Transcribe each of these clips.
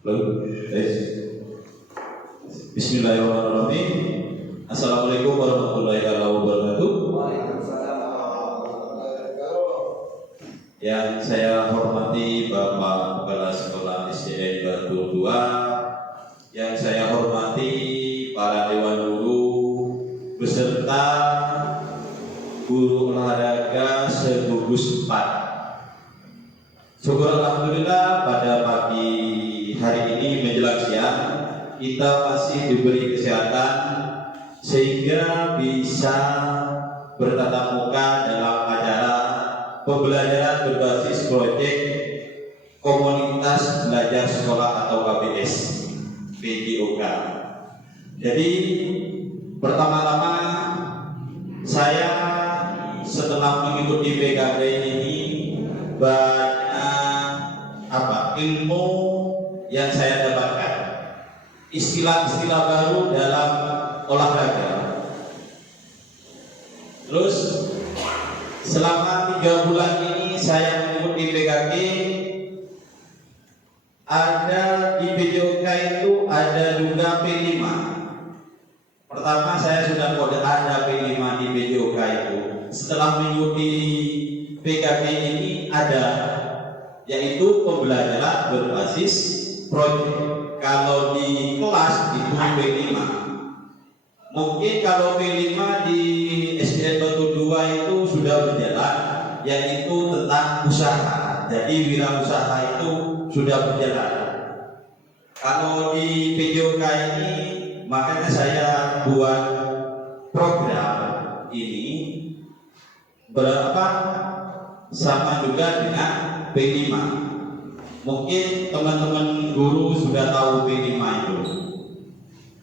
Halo, Bismillahirrahmanirrahim. Assalamualaikum warahmatullahi wabarakatuh. Yang saya hormati Bapak Kepala Sekolah SDN Batu 2, yang saya hormati para dewan guru beserta guru olahraga segugus 4. Syukur alhamdulillah pada pagi hari ini menjelang siang kita masih diberi kesehatan sehingga bisa bertatap muka dalam acara pembelajaran berbasis proyek komunitas belajar sekolah atau KBS PJOK. Jadi pertama-tama saya setelah mengikuti PKB ini banyak ilmu yang saya dapatkan, istilah-istilah baru dalam olahraga. Terus selama 3 bulan ini saya mengikuti PKK, ada di PJOK itu ada juga P5. Pertama saya sudah kode ada P5 di PJOK itu. Setelah mengikuti PKK ini ada, yaitu pembelajaran berbasis proyek. Kalau di kelas itu P5. Mungkin kalau P5 di SDN Batu 2 itu sudah berjalan, yaitu tentang usaha. Jadi wirausaha itu sudah berjalan. Kalau di PJOK ini, makanya saya buat program ini berapa sama juga dengan P5. Mungkin teman-teman guru sudah tahu P5 itu.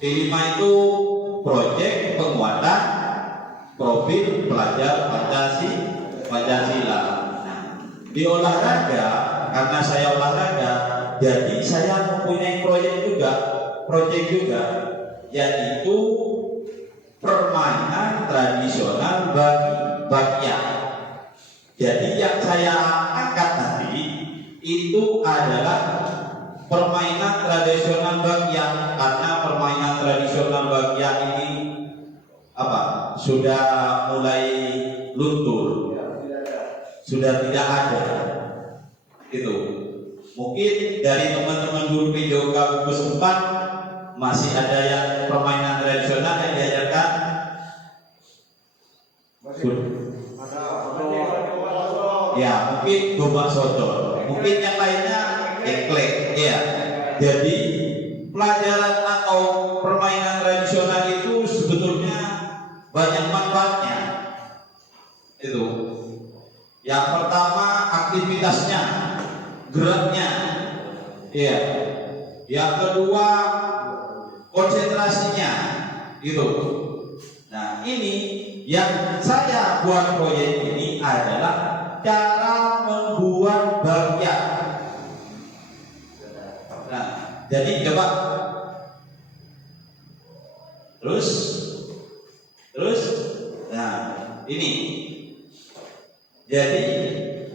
P5 itu proyek penguatan profil pelajar Pancasila. Nah, di olahraga, karena saya olahraga, jadi saya mempunyai proyek juga, yaitu permainan tradisional bagi bakyak. Jadi yang saya angkat nanti itu adalah permainan tradisional bakyak, karena permainan tradisional bakyak ini sudah mulai luntur, sudah tidak ada. Itu mungkin dari teman-teman guru PJOK gugus 4 masih ada yang permainan tradisional yang diajarkan. Ya, mungkin domba sodor, mungkin yang lainnya eklek, ya. Jadi pelajaran atau permainan tradisional itu sebetulnya banyak manfaatnya. Itu yang pertama aktivitasnya, geraknya, ya. Yang kedua konsentrasinya, itu. Nah, ini yang saya buat proyek ini adalah cara membuat bakyak. Nah, jadi coba terus, nah ini. Jadi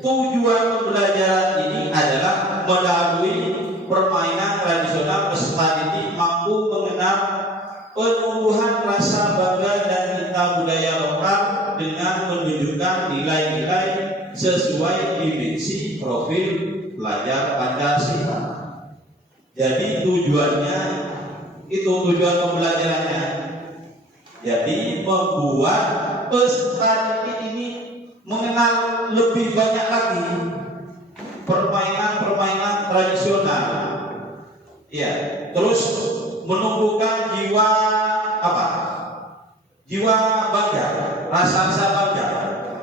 tujuan pembelajaran ini adalah melalui permainan tradisional peserta didik mampu mengenal penumbuhan rasa bangga dan cinta budaya lokal dengan menunjukkan nilai-nilai sesuai dimensi profil pelajar Pancasila. Jadi tujuannya itu, tujuan pembelajarannya. Jadi membuat peserta didik ini mengenal lebih banyak lagi permainan tradisional. Ya, terus menumbuhkan jiwa jiwa bangga, rasa bangga.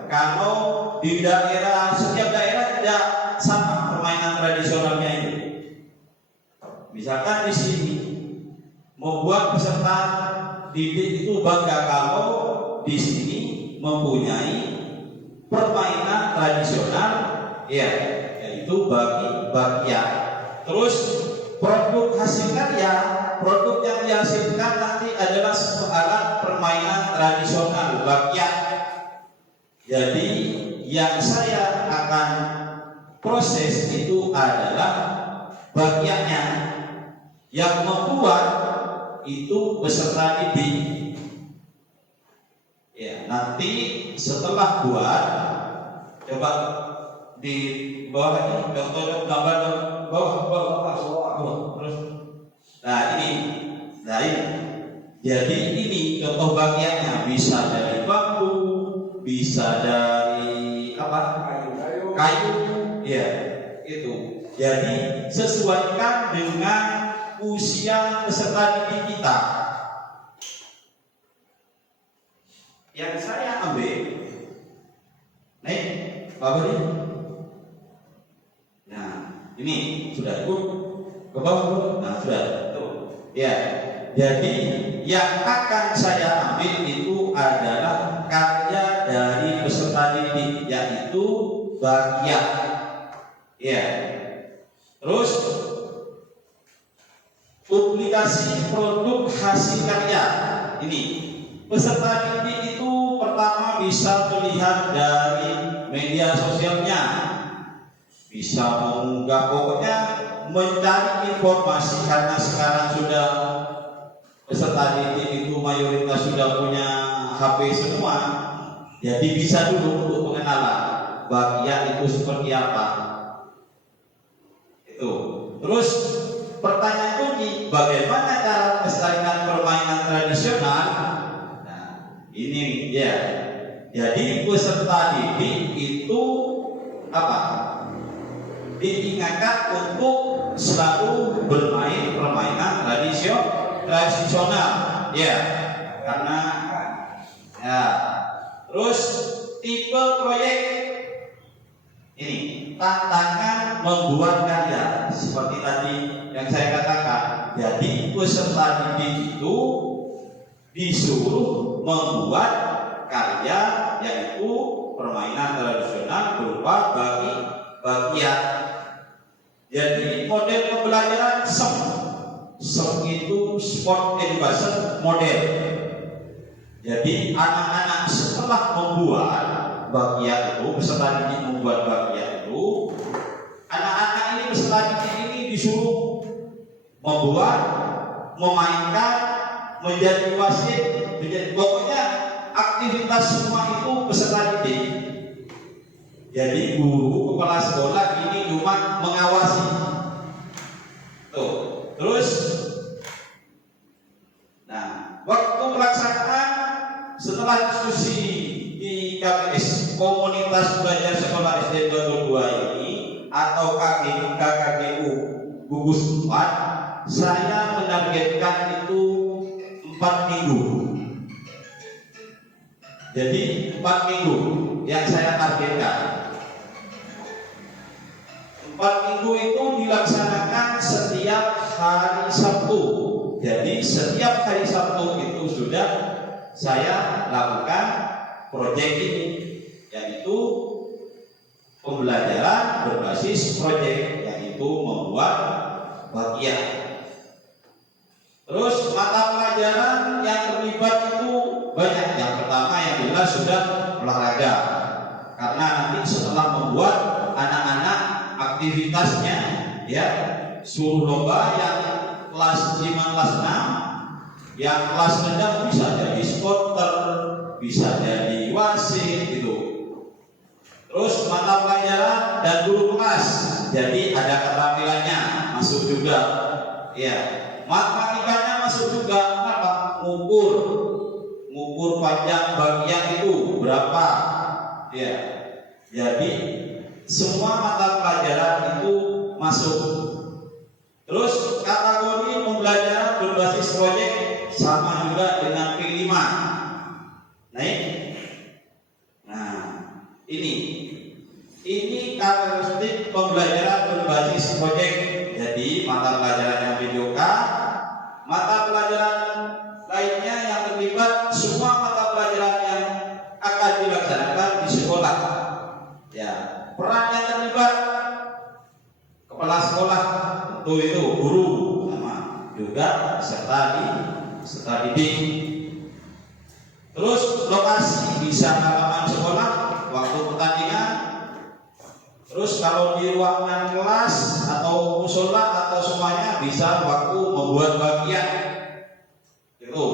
Kalau di daerah, setiap daerah tidak sama permainan tradisionalnya itu. Misalkan di sini membuat peserta didik itu bangga kalau di sini mempunyai permainan tradisional, ya, yaitu bakyak. Terus produk hasil karya, produk yang dihasilkan nanti adalah sebuah alat permainan tradisional bakyak. Jadi yang saya akan proses itu adalah bagiannya yang membuat itu peserta didik. Ya, nanti setelah buat, coba di bawah ini contoh gambar bawah terus. Nah ini. Jadi ini contoh bagiannya bisa dari bambu, bisa dari apa? Kayu. Ya, itu. Jadi sesuaikan dengan usia peserta didik kita. Yang saya ambil, nih, apa ini? Nah, ini sudah ikut ke bawah. Nah, sudah tuh. Ya, jadi yang akan saya ambil itu adalah karya dari peserta didik, yaitu bagian. Ya. Terus publikasi produk hasil karya. Ini peserta didik itu pertama bisa melihat dari media sosialnya, bisa mengunggah, pokoknya mencari informasi, karena sekarang sudah peserta didik itu mayoritas sudah punya HP semua, jadi bisa dulu untuk pengenalan bagian itu seperti apa. Itu. Terus pertanyaan kunci, bagaimana cara melestarikan permainan tradisional? Nah, ini ya. Jadi peserta didik itu apa? Diingatkan untuk selalu bermain permainan tradisional, ya. Karena ya. Terus tipe proyek ini tantangan membuat karya seperti tadi yang saya katakan. Jadi peserta didik itu disuruh membuat karya, yaitu permainan tradisional berupa bagian. Jadi model pembelajaran SEM itu sport education model. Jadi anak-anak setelah membuat bagian itu, peserta didik membuat bagian itu, anak-anak ini peserta didik ini disuruh membuat, memainkan, menjadi wasit, pokoknya aktivitas semua itu peserta didik. Jadi guru kepala sekolah ini cuma mengawasi. Tuh. Terus, nah, waktu pelaksanaan setelah diskusi di KBS Komunitas Belajar Sekolah SD 22 ini atau KKGU gugus 4, saya menargetkan itu 4 minggu. Jadi 4 minggu yang saya targetkan. 4 minggu itu dilaksanakan setiap hari Sabtu. Jadi setiap hari Sabtu itu sudah saya lakukan proyek ini, yaitu pembelajaran berbasis proyek, yaitu membuat bagian. Terus mata pelajaran yang terlibat itu banyak. Yang pertama yang jelas sudah olahraga, karena nanti setelah membuat anak-anak aktivitasnya, ya, suruh lomba yang kelas 5, kelas 6, yang kelas rendah bisa jadi spotter, bisa jadi wasit gitu. Terus mata pelajaran dan guru kelas, jadi ada keterampilannya masuk juga, ya. Matematikanya masuk juga. Kenapa? Ngukur panjang bagian itu berapa, ya. Jadi semua mata pelajaran itu masuk. Terus kategori pembelajaran berbasis proyek sama juga dengan P5. Naik. Nah, ini karakteristik pembelajaran berbasis proyek. Jadi mata pelajaran yang videoka, mata pelajaran lainnya yang terlibat, semua mata pelajaran yang akan dilaksanakan di sekolah. Ya, peran yang terlibat kepala sekolah, tentu itu guru sama juga peserta didik. Terus lokasi bisa halaman sekolah waktu pertandingan. Terus kalau di ruangan kelas atau musola atau semuanya bisa waktu membuat bagian. Itu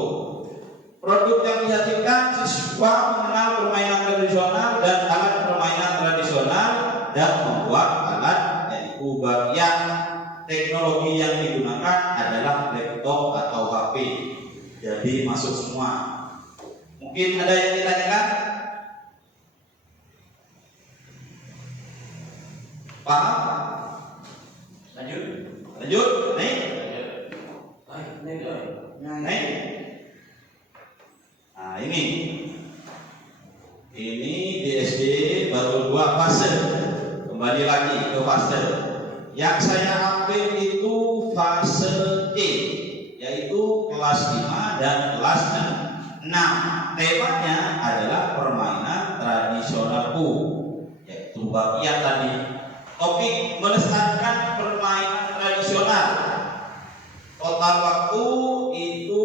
produk yang dihasilkan, siswa mengenal permainan tradisional dan alat permainan tradisional dan membuat alat yaitu bagian. Teknologi yang digunakan adalah laptop atau HP. Jadi masuk semua. Mungkin ada yang ditanyakan? Paham? Lanjut. Naik. Nah ini di SD baru 2 fase. Kembali lagi ke fase. Yang saya ambil itu fase E, yaitu kelas 5 dan kelas 6. Temanya adalah permainan tradisionalku, yaitu bagian tadi. Topik melestarikan permainan tradisional. Total waktu itu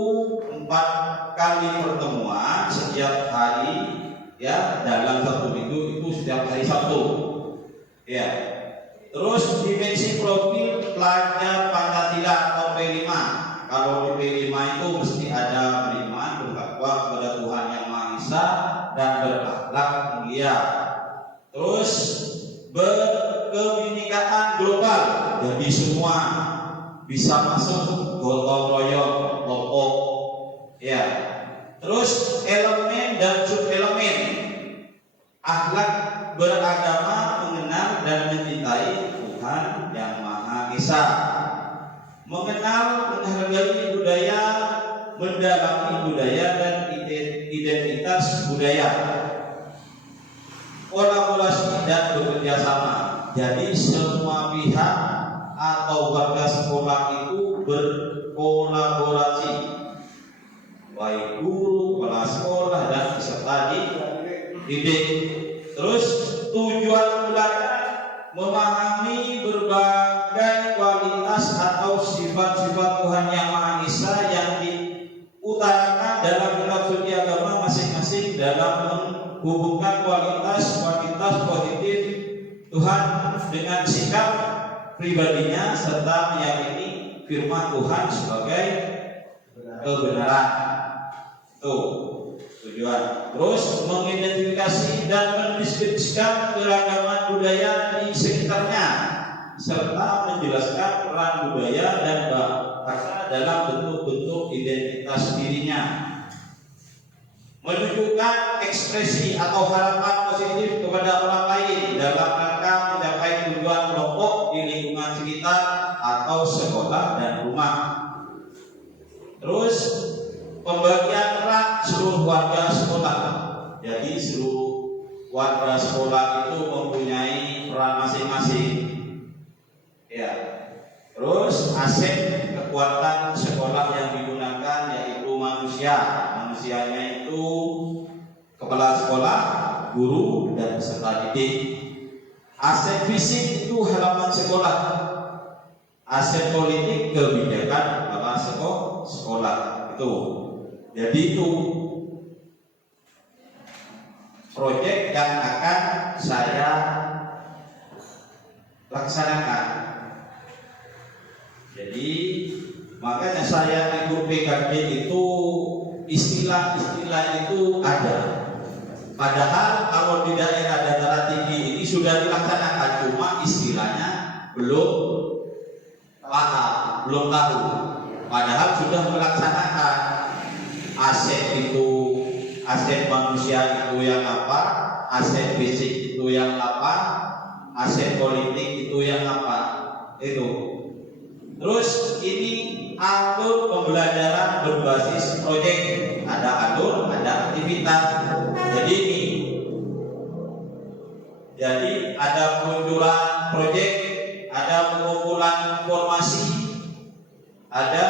4 kali pertemuan setiap hari, ya, dalam 1 minggu itu setiap hari Sabtu, ya. Terus dimensi profil pelajar Pancasila atau P5. Kalau di P5 itu mesti ada beriman, bertakwa kepada Tuhan Yang Maha Esa dan berakhlak mulia. Terus berkebinekaan global, jadi semua bisa masuk gotong royong kelompok, ya. Terus elemen dan subelemen, akhlak beragama, mengenal dan mencintai Tuhan Yang Maha Esa, mengenal, menghargai budaya, mendalami budaya dan identitas budaya, kolaborasi dan bekerja sama. Jadi semua pihak atau warga sekolah itu berkolaborasi, baik guru, kepala sekolah dan peserta didik. Terus tujuan belajar memahami berbagai kualitas atau sifat-sifat Tuhan Yang Maha Esa yang diutarakan dalam kitab suci agama masing-masing dalam menghubungkan kualitas positif Tuhan dengan sikap pribadinya serta meyakini firman Tuhan sebagai kebenaran. Tuh tujuan. Terus mengidentifikasi dan mendeskripsikan keragaman budaya di sekitarnya serta menjelaskan peran budaya dan bahasa dalam bentuk-bentuk identitas dirinya. Menunjukkan ekspresi atau harapan positif kepada orang lain dalam rangka mencapai tujuan kelompok di lingkungan sekitar atau sekolah dan rumah. Terus pembagian peran seluruh warga sekolah. Jadi seluruh warga sekolah itu mempunyai peran masing-masing. Ya. Terus aset kekuatan sekolah yang digunakan yaitu manusia. Manusianya itu kepala sekolah, guru, dan peserta didik. Aset fisik itu halaman sekolah. Aset politik kebijakan kepala sekolah itu. Jadi itu proyek yang akan saya laksanakan. Jadi makanya saya ikut PKD itu istilah-istilah itu ada. Padahal kalau di daerah dataran tinggi ini sudah dilaksanakan, cuma istilahnya belum paham, belum tahu. Padahal sudah melaksanakan. Aset itu, aset manusia itu yang apa, aset fisik itu yang apa, aset politik itu yang apa, itu. Terus ini alur pembelajaran berbasis proyek, ada alur, ada aktivitas. Jadi ini, jadi ada peluncuran proyek, ada pengumpulan informasi, ada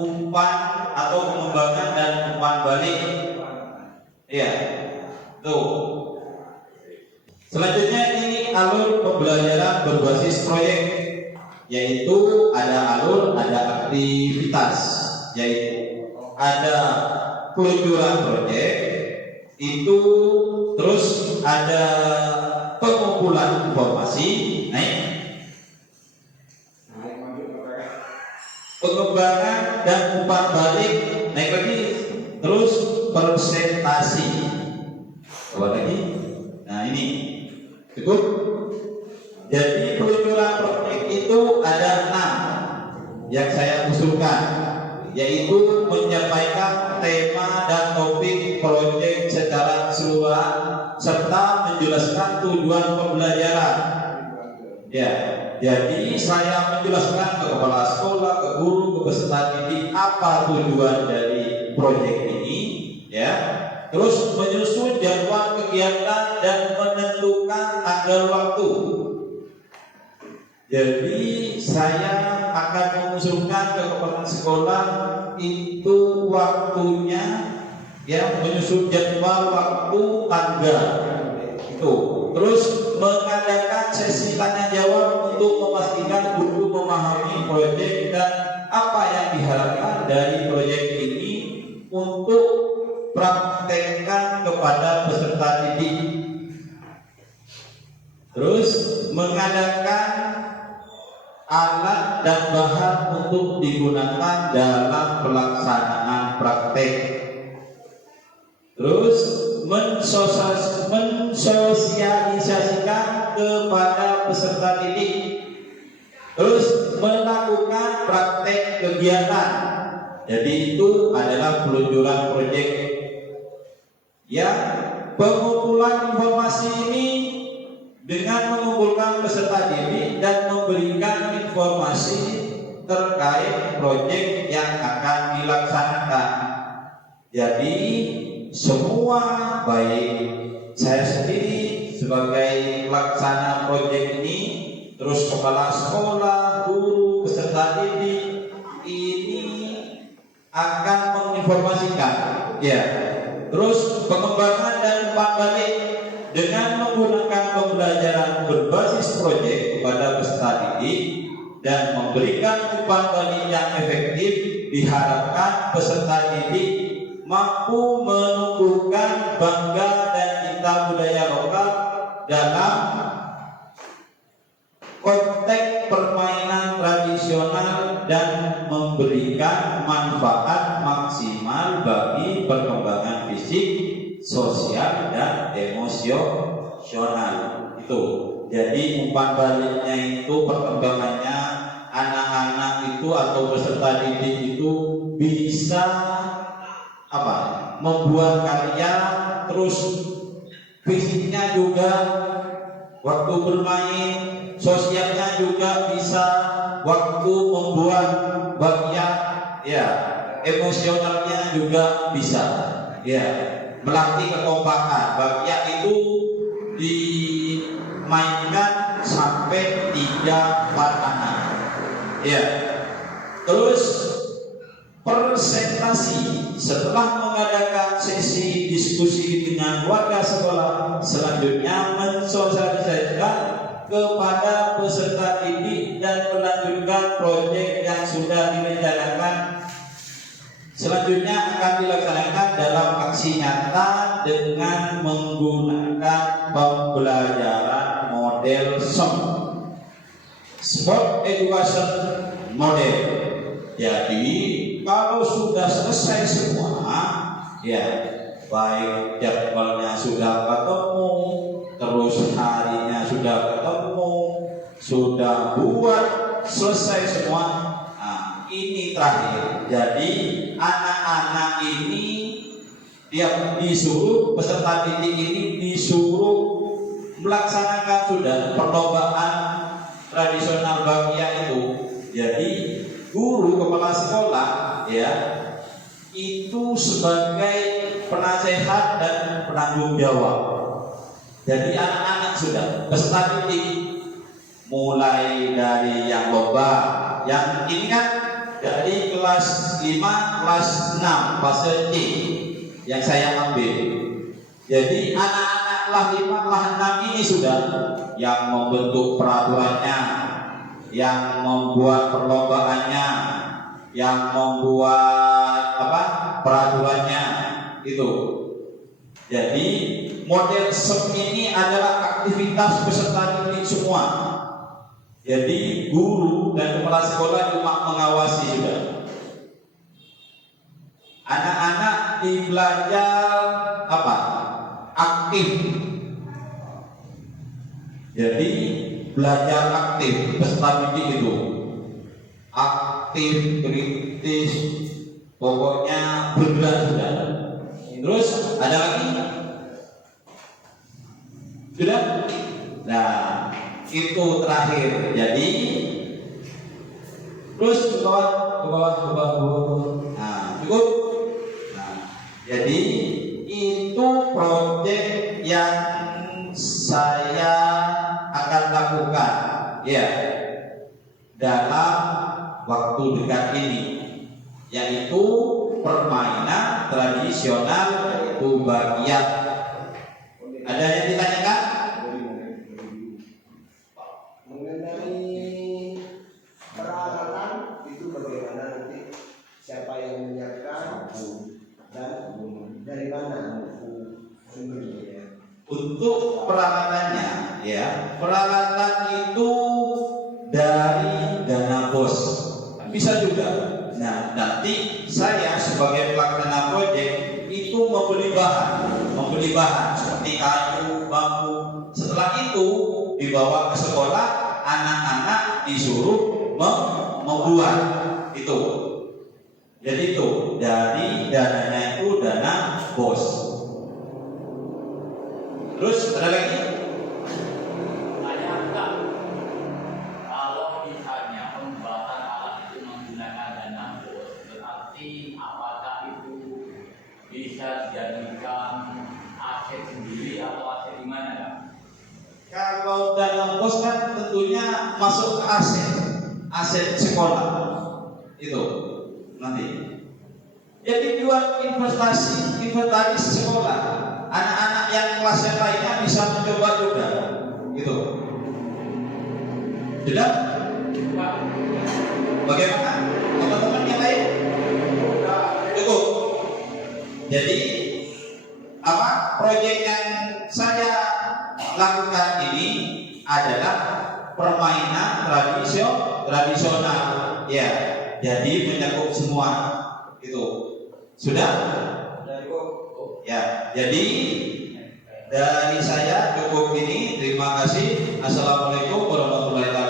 umpan atau pengembangan dan umpan balik. Iya, tuh. Selanjutnya ini alur pembelajaran berbasis proyek, yaitu ada alur, ada aktivitas, yaitu ada peluncuran proyek itu, terus ada pengumpulan informasi, naik. pengembangan dan umpan balik, naik lagi, terus presentasi. Coba lagi. Nah ini cukup. Jadi peluncuran proyek itu ada 6 yang saya usulkan, yaitu menyampaikan tema dan topik proyek secara keseluruhan serta menjelaskan tujuan pembelajaran. Ya, jadi saya menjelaskan ke kepala sekolah, ke guru, ke peserta didik apa tujuan dari proyek ini, ya. Terus menyusun jadwal kegiatan dan menentukan tanggal waktu. Jadi saya akan mengusulkan ke kepala sekolah itu waktunya, ya, menyusun jadwal waktu tanggal itu. Terus mengadakan sesi tanya jawab untuk memastikan guru memahami proyek dan apa yang diharapkan dari proyek ini untuk praktekkan kepada peserta didik. Terus mengadakan alat dan bahan untuk digunakan dalam pelaksanaan praktek. Terus mensosialisasikan kepada peserta didik. Terus melakukan praktek kegiatan. Jadi itu adalah peluncuran proyek. Ya, pengumpulan informasi ini dengan mengumpulkan peserta didik dan memberikan informasi terkait proyek yang akan dilaksanakan. Jadi semua, baik saya sendiri sebagai pelaksana proyek ini, terus kepala sekolah, guru, peserta didik ini akan menginformasikan, ya. Terus pengembangan dan umpan balik dengan menggunakan pembelajaran berbasis proyek kepada peserta didik dan memberikan umpan balik yang efektif, diharapkan peserta didik mampu menumbuhkan bangga dan cinta budaya lokal dalam konteks permainan tradisional dan memberikan manfaat maksimal bagi perkembangan fisik, sosial dan emosional. Itu. Jadi umpan baliknya itu perkembangannya anak-anak itu atau peserta didik itu bisa membuat karya, terus fisiknya juga waktu bermain, sosialnya juga bisa waktu membuat karya, ya, emosionalnya juga bisa, ya, melatih kekompakan. Karya itu dimainkan sampai 3-4 anak, ya. Terus presentasi setelah mengadakan sesi diskusi dengan warga sekolah, selanjutnya mensosialisasikan kepada peserta didik dan melanjutkan proyek yang sudah direncanakan. Selanjutnya akan dilaksanakan dalam aksi nyata dengan menggunakan pembelajaran model SEM, Sport Education Model. Jadi kalau sudah selesai semua, ya, baik jadwalnya sudah ketemu, terus harinya sudah ketemu, sudah buat selesai semua. Nah, ini terakhir. Jadi anak-anak ini dia disuruh, peserta didik ini disuruh melaksanakan sudah perlombaan tradisional Bakia itu. Jadi guru kepala sekolah, ya, itu sebagai penasehat dan penanggung jawab. Jadi anak-anak sudah peserta didik mulai dari yang lomba, yang ini kan dari kelas 5, kelas 6 fase C yang saya ambil. Jadi anak-anak kelas 5, kelas 6 ini sudah yang membentuk peraturannya, yang membuat perlombaannya, yang membuat peraturannya itu. Jadi model SEM ini adalah aktivitas peserta didik semua. Jadi guru dan kepala sekolah cuma mengawasi sudah. Anak-anak belajar apa? Aktif. Jadi belajar aktif, peserta didik itu aktif, kritis, pokoknya bergerak sudah. Terus ada lagi? Sudah? Nah, itu terakhir. Jadi terus ke bawah. Nah, cukup. Nah, jadi itu proyek yang saya akan lakukan ya dalam waktu dekat ini, yaitu permainan tradisional Tubagiat. Ada yang ditanyakan? Mengenai peralatan itu bagaimana nanti, siapa yang menyiapkan dan dari mana sumbernya? Untuk peralatannya ya, peralatan itu dari dana BOS bisa juga. Nah, nanti saya sebagai pelaksana proyek itu membeli bahan seperti kayu, bambu. Setelah itu dibawa ke sekolah, anak-anak disuruh membuat itu. Jadi itu dari dananya itu dana BOS. Terus ada lagi? Tanyakan, kalau misalnya pembuatan alat itu menggunakan dana BOS, berarti apakah itu bisa dijadikan aset sendiri atau aset di mana, Kak? Kalau dana BOS kan tentunya masuk ke aset sekolah itu nanti. Jadi buat inventaris sekolah. Anak-anak yang kelas yang lainnya bisa mencoba juga, gitu. Sudah? Bagaimana? Teman-teman yang lain? Cukup. Jadi apa? Proyek yang saya lakukan ini adalah permainan tradisional, ya. Jadi mencakup semua, itu. Sudah? Ya, jadi dari saya cukup ini. Terima kasih. Assalamualaikum warahmatullahi wabarakatuh.